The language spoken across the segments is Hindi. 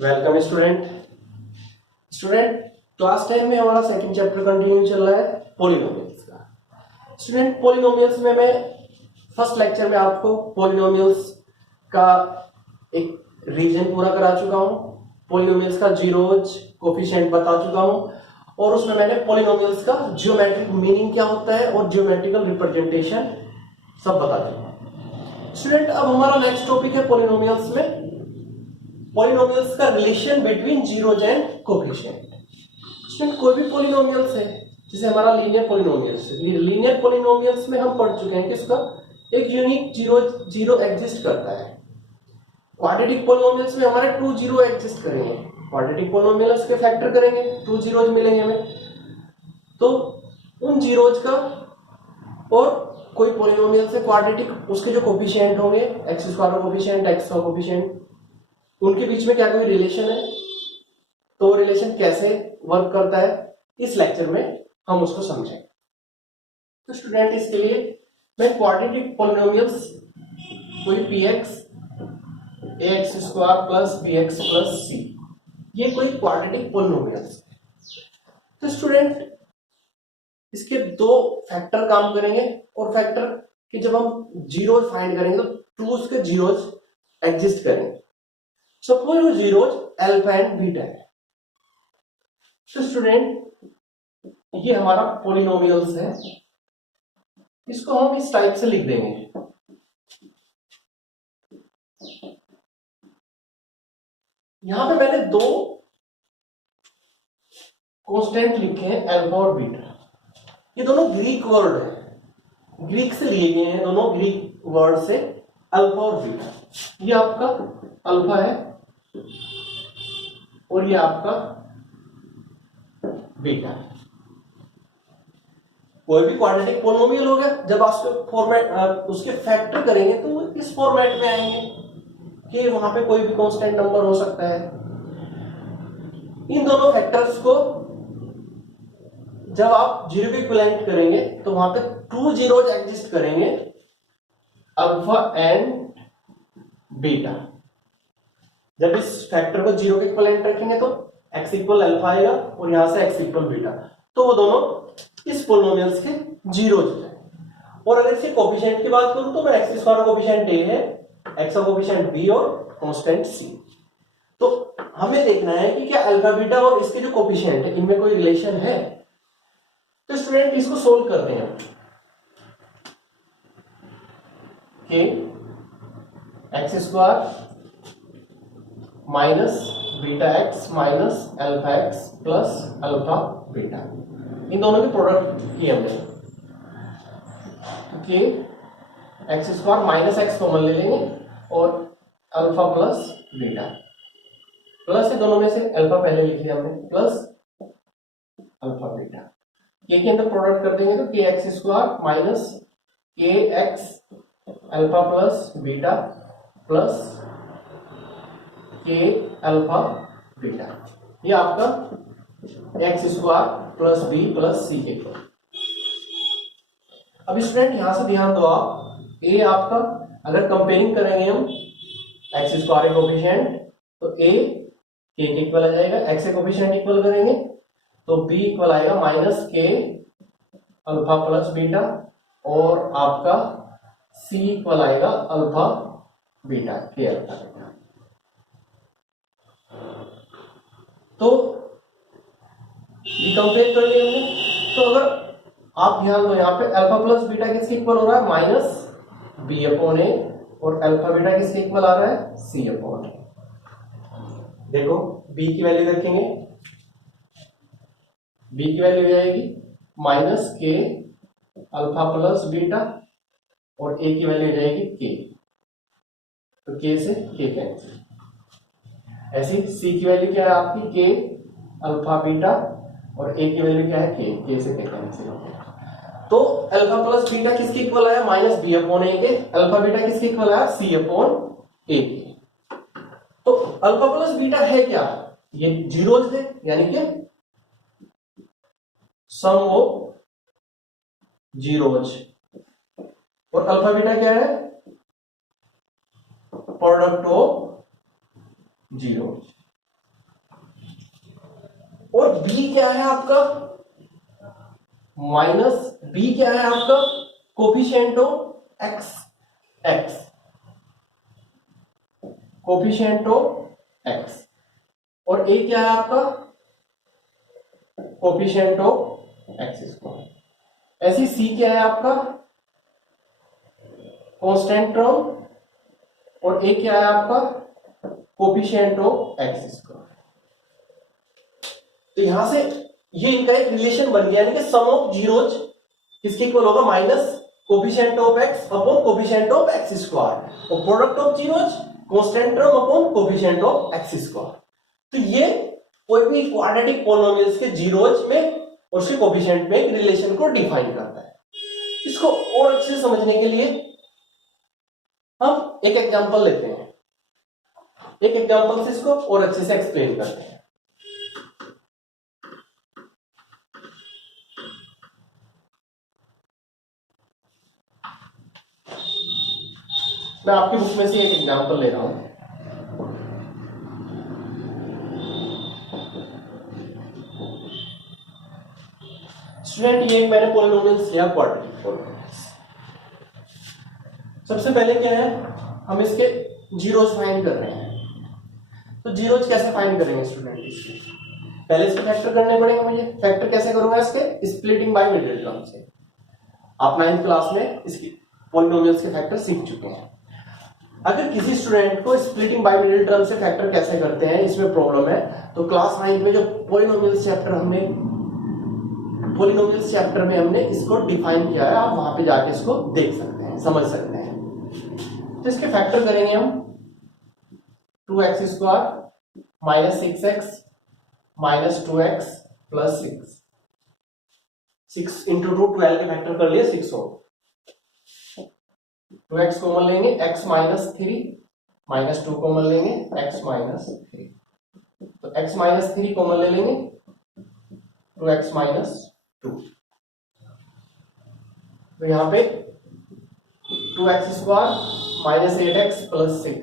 Welcome student. स्टूडेंट क्लास 10 में हमारा सेकंड चैप्टर कंटिन्यू चल रहा है पॉलिनोमियल्स का। स्टूडेंट पॉलिनोमियल्स में मैं फर्स्ट लेक्चर में आपको पॉलिनोमियल्स का एक रीजन पूरा करा चुका हूं, पॉलिनोमियल्स का जीरोज कोफिशिएंट बता चुका हूं और उसमें मैंने पॉलिनोमियल्स का ज्योमेट्रिक मीनिंग क्या होता है और ज्योमेट्रिकल रिप्रेजेंटेशन सब बता चुका हूं। स्टूडेंट अब हमारा नेक्स्ट टॉपिक है पॉलिनोमियल्स में पॉलिनोमियल्स का relation between zeros and coefficient. Student कोई भी पॉलिनोमियल्स है जैसे हमारा लीनियर पॉलिनोमियल्स है, लीनियर पॉलिनोमियल्स में हम पढ़ चुके हैं कि इसका एक यूनिक जीरो एग्जिस्ट करता है। क्वाड्रेटिक पॉलिनोमियल्स में हमारे टू जीरो एग्जिस्ट करेंगे, क्वाड्रेटिक पॉलिनोमियल्स के फैक्टर करेंगे टू जीरोज मिलेंगे हमें, तो उन जीरोज का और कोई पॉलिनोमियल से क्वाड्रेटिक उसके जो कोफिशिएंट होंगे एक्स स्क्वायर का कोफिशिएंट एक्स का कोफिशिएंट उनके बीच में क्या कोई रिलेशन है, तो रिलेशन कैसे वर्क करता है इस लेक्चर में हम उसको समझेंगे। तो स्टूडेंट इसके लिए मैं क्वाड्रेटिक पॉलिनोमियल्स कोई px ax square plus bx plus c ये कोई क्वाड्रेटिक पॉलिनोमियल्स है। तो स्टूडेंट इसके दो फैक्टर काम करेंगे और फैक्टर कि जब हम जीरोज फाइंड करेंगे तो टू उसके जीरोज एग्जिस्ट करेंगे। सपोज वो जीरोज अल्फा एंड बीटा है। तो स्टूडेंट ये हमारा पॉलिनोमियल्स है, इसको हम इस टाइप से लिख देंगे। यहां पे मैंने दो कांस्टेंट लिखे हैं अल्फा और बीटा। ये दोनों ग्रीक वर्ड है, ग्रीक से लिए गए हैं, दोनों ग्रीक वर्ड से अल्फा और बीटा। ये आपका अल्फा है और ये आपका बीटा है। कोई भी क्वाड्रेटिक पॉलिनोमियल हो गया, जब आप फॉर्मेट उसके फैक्टर करेंगे तो इस फॉर्मेट में आएंगे कि वहां पे कोई भी कांस्टेंट नंबर हो सकता है। इन दोनों फैक्टर्स को जब आप जीरो के इक्विवेलेंट करेंगे तो वहां पे टू जीरोज एग्जिस्ट करेंगे, अल्फा एंड बीटा। जब इस फैक्टर को जीरो के इक्विवेलेंट रखेंगे तो x इक्वल अल्फा आएगा और यहां से x इक्वल बीटा, तो वो दोनों इस पॉलिनोमियल्स के जीरोज हैं। और अगर इसके कोफिशिएंट की बात करूं तो मैं x स्क्वायर का कोफिशिएंट a है, x का कोफिशिएंट b और कांस्टेंट c। तो हमें देखना है कि क्या अल्फा बीटा और इसके जो कोफिशिएंट है इनमें कोई रिलेशन है। तो स्टूडेंट इसको सोल्व करते हैं कि x square minus beta x minus alpha x plus alpha beta, इन दोनों की प्रोडक्ट की हमने कि x square minus x common ले लेंगे और अल्फा प्लस बीटा प्लस ये दोनों में से अल्फा पहले लिख लिया हमने प्लस अल्फा बीटा, ये के अंदर प्रोडक्ट कर देंगे तो k x square minus k x alpha plus beta plus k alpha beta, ये आपका x square plus b plus c के। अब स्टूडेंट यहां से ध्यान दो आप, ए आपका अगर कंपेयरिंग करेंगे हम एक्स स्क्वायर कोफिशिएंट तो ए के इक्वल आ जाएगा, एक्स कोफिशिएंट इक्वल करेंगे तो बी इक्वल आएगा माइनस के अल्फा प्लस बीटा और आपका सी इक्वल आएगा अल्फा बीटा के अल्फा बीटा। तो ये कंपेयर कर लिया हमने। तो अगर आप ध्यान दो यहाँ पे अल्फा प्लस बीटा किसके इक्वल हो रहा है माइनस बी अपॉन ए और अल्फा बीटा किसके इक्वल आ रहा है सी अपॉन ए। देखो बी की वैल्यू रखेंगे, बी की वैल्यू हो जाएगी माइनस के अल्फा प्लस बीटा और ए की वैल्यू हो जाएगी के, तो के से के कैंसिल। ऐसी सी की वैल्यू क्या है आपकी के अल्फा बीटा और ए की वैल्यू क्या है के से के कैंसिल हो गया। तो अल्फा प्लस बीटा किसके इक्वल आया माइनस बी अपॉन ए के, अल्फा बीटा किसके इक्वल आया सी अपॉन ए के। तो अल्फा प्लस बीटा है क्या, ये जीरोज है यानी कि सम ऑफ जीरोज, और अल्फा बीटा क्या है प्रोडक्ट ऑफ जीरोज। और b क्या है आपका, माइनस b क्या है आपका, coefficient of x, x coefficient of x, और a क्या है आपका, कोफिशिएंट ऑफ x स्क्वायर। ऐसी c क्या है आपका, कांस्टेंट टर्म, और a क्या है आपका, कोफिशिएंट ऑफ x स्क्वायर। तो यहां से ये इनका एक रिलेशन बन गया, यानी कि सम ऑफ जीरोज किसके इक्वल होगा, minus coefficient of x upon coefficient of x square, और product of zeros constant term upon coefficient of x square. तो ये कोई भी क्वाड्रेटिक पॉलिनोमियल्स के जीरोज में और उसके कोफिशिएंट में एक रिलेशन को डिफाइन करता है। इसको और अच्छे से समझने के लिए हम एक एग्जांपल लेते हैं, एक एग्जांपल से इसको और अच्छे से एक्सप्लेन करते हैं। मैं आपकी बुक में से एक एग्जांपल ले रहा हूं। स्टूडेंट ये मैंने पॉलिनोमियल्स लिया क्वाड्रेटिक पॉलिनोमियल्स। सबसे पहले क्या है, हम इसके जीरोज फाइंड कर रहे हैं। तो जीरोज कैसे फाइंड करेंगे स्टूडेंट, इसके पहले इसके फैक्टर करने पड़ेंगे मुझे। फैक्टर कैसे करूंगा इसके, स्प्लिटिंग बाय मिडिल टर्म से। आप 9th क्लास में इसकी पॉलिनोमियल्स के फैक्टर सीख चुके हैं। अगर किसी स्टूडेंट को स्प्लिटिंग बाय मिडिल टर्म से फैक्टर कैसे करते हैं इसमें प्रॉब्लम है, तो क्लास 9 में जो पॉलिनोमियल्स चैप्टर में हमने इसको डिफाइन किया है, आप वहां पे जाके इसको देख सकते हैं, समझ सकते हैं। तो इसके फैक्टर करेंगे हम 2x square minus 6x minus 2x plus 6 into 2 12 के फैक्टर कर लिए 6 हो। 2x कॉमन लेंगे, x माइनस 3 माइनस 2 कॉमन लेंगे, x माइनस 3, तो x माइनस 3 कॉमन ले लेंगे, 2x माइनस 2। तो यहां पे 2x square minus 8x plus 6,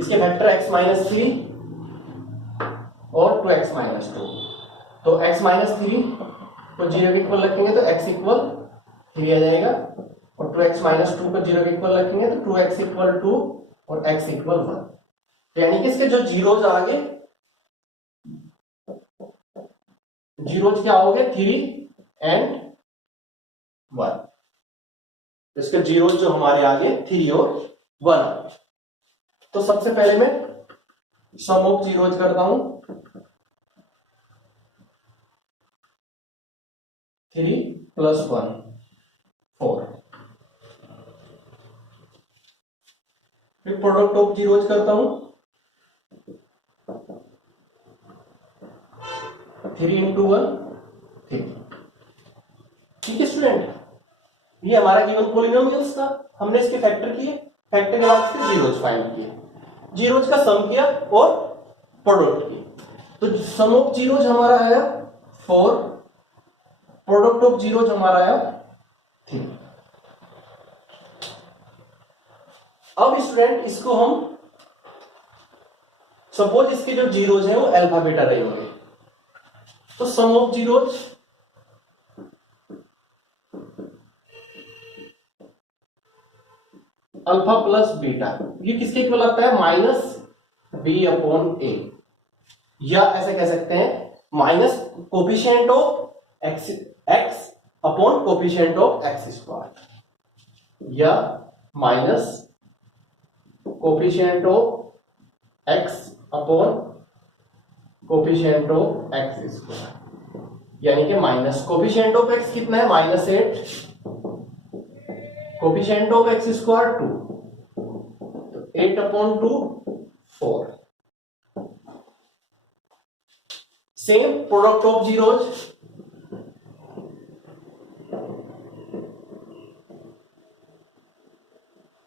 इसके फैक्टर x माइनस 3 और 2x माइनस 2। तो x माइनस 3 को 0 के इक्वल रखेंगे तो x इक्वल 3 आ जाएगा, और 2x माइनस 2 को 0 के इक्वल रखेंगे तो 2x इक्वल 2 और x इक्वल 1। यानी कि इसके जो जीरोज आ गए, जीरोज क्या हो गए, 3 एंड 1। इसके जीरोज जो हमारे आ गए 3 और 1। तो सबसे पहले मैं सम ऑफ जीरोज करता हूं, 3 प्लस 1 4। फिर प्रोडक्ट ऑफ जीरोज करता हूं, 3 इंटू 1 3। ठीक है स्टूडेंट, ये हमारा गिवन पॉलिनोमियल्स था, हमने इसके फैक्टर किए, फैक्टर के बाद इसके जीरोज फाइंड किए, जीरोज का सम किया और प्रोडक्ट किया। तो सम ऑफ जीरोज हमारा आया 4, प्रोडक्ट ऑफ जीरोज हमारा आया 3। अब स्टूडेंट इसको हम सपोज इसके जो जीरोज हैं वो अल्फा बीटा रहे होंगे, तो sum of zeros alpha plus beta, ये किसके इक्वल आता है, माइनस बी अपॉन ए, या ऐसे कह सकते हैं minus coefficient of x upon coefficient of x square, या minus coefficient of x upon coefficient of x square, यानी कि माइनस कोफिशिएंट ऑफ एक्स कितना है, -8, कोफिशिएंट ऑफ एक्स स्क्वायर 2, तो 8 upon 2 4। Same product of zeros,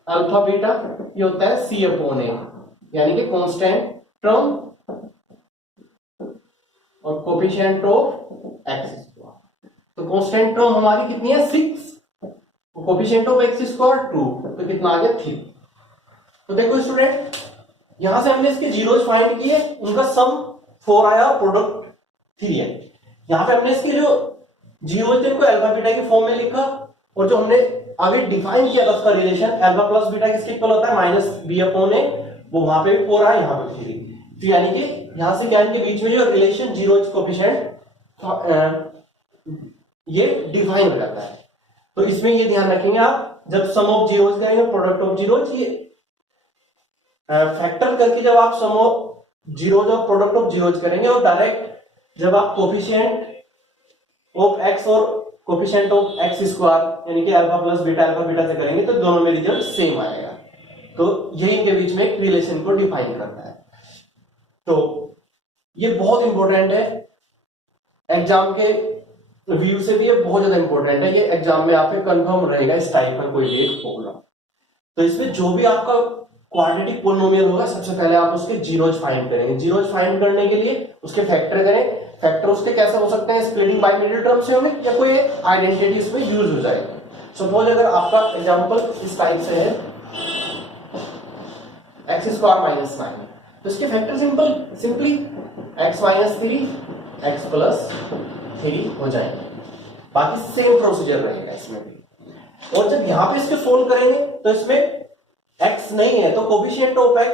alpha beta ये होता है सी अपॉन ए, यानी कि कांस्टेंट टर्म और कोफिशिएंट ऑफ एक्स स्क्वायर। तो कांस्टेंट टर्म हमारी कितनी है 6, कोफिशिएंट ऑफ एक्स स्क्वायर 2, तो कितना आ गया 3। तो देखो स्टूडेंट, यहां से हमने इसके जीरोज फाइंड किए, उनका सम 4 आया, प्रोडक्ट 3 है। यहाँ पे हमने इसके जो जीरो थे उनको अल्फा बीटा की फॉर्म में लिखा, और जो हमने अभी डिफाइन किया था उसका रिलेशन अल्फा प्लस बीटा किसके इक्वल होता है, माइनस बी अपॉन ए, वो वहां पे 4 आया, यहाँ पे 3। तो यानी कि यहां से क्या इनके बीच में जो रिलेशन जीरो कोएफिशिएंट ये डिफाइन हो जाता है। तो इसमें ये ध्यान रखेंगे आप, जब सम ऑफ जीरोज करेंगे, प्रोडक्ट ऑफ जीरोज, ये फैक्टर करके जब आप सम ऑफ जीरोज और प्रोडक्ट ऑफ जीरोज करेंगे, और डायरेक्ट जब आप कोएफिशिएंट ऑफ एक्स और कोएफिशिएंट ऑफ एक्स स्क्वायर यानी कि अल्फा प्लस बीटा से करेंगे, तो दोनों में रिजल्ट सेम आएगा। तो यही इनके बीच में एक रिलेशन को डिफाइन करता है। तो ये बहुत इंपॉर्टेंट है, एग्जाम के व्यू से भी ये बहुत ज्यादा इंपॉर्टेंट है। ये एग्जाम में आपके कंफर्म रहेगा इस टाइप का कोई एक फॉर्मूला। तो इसमें जो भी आपका क्वाड्रेटिक पोलिनोमियल होगा, सबसे पहले आप उसके जीरोज फाइंड करेंगे। जीरोज फाइंड करने के लिए उसके फैक्टर करें। फैक्टर उसके कैसे हो सकते हैं, स्प्लिटिंग बाय मिडिल टर्म से होंगे, या कोई आइडेंटिटी इसमें यूज हो जाएगी। सपोज अगर आपका एग्जांपल इस टाइप से है x स्क्वायर माइनस 9, तो इसके factor simply x minus 3 x plus 3 हो जाएंगे। बाकी सेम प्रोसीजर रहेगा इसमें भी। और जब यहां पे इसको सोल्व करेंगे तो इसमें x नहीं है, तो कोएफिशिएंट ऑफ x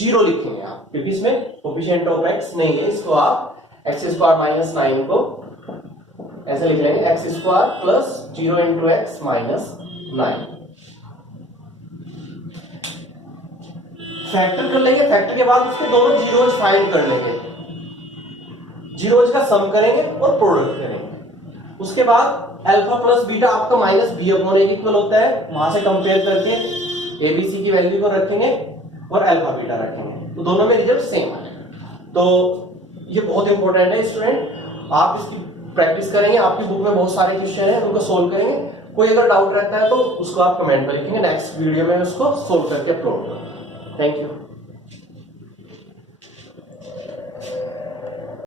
0 लिखेंगे आप, क्योंकि इसमें कोएफिशिएंट ऑफ x नहीं है। इसको आप x स्क्वायर माइनस 9 को ऐसे लिख लेंगे, x square plus 0 into x minus 9। Factor कर लेंगे, फैक्टर के बाद उसके दोनों जीरोज फाइंड कर लेंगे, जीरोज का सम करेंगे और प्रोडक्ट करेंगे। उसके बाद अल्फा प्लस बीटा आपका माइनस बी अपॉन ए इक्वल होता है, वहां से कंपेयर करके एबीसी की वैल्यू को रखेंगे और अल्फा बीटा रखेंगे, तो दोनों में रिजल्ट सेम आएगा। तो ये बहुत इंपॉर्टेंट है स्टूडेंट, आप इसकी प्रैक्टिस करेंगे। आपकी बुक में बहुत सारे क्वेश्चन हैं, उनको सोल्व करेंगे। कोई अगर डाउट रहता है तो उसको आप कमेंट पर लिखेंगे, नेक्स्ट वीडियो में उसको सोल्व करके अपलोड करूंगा। Thank you.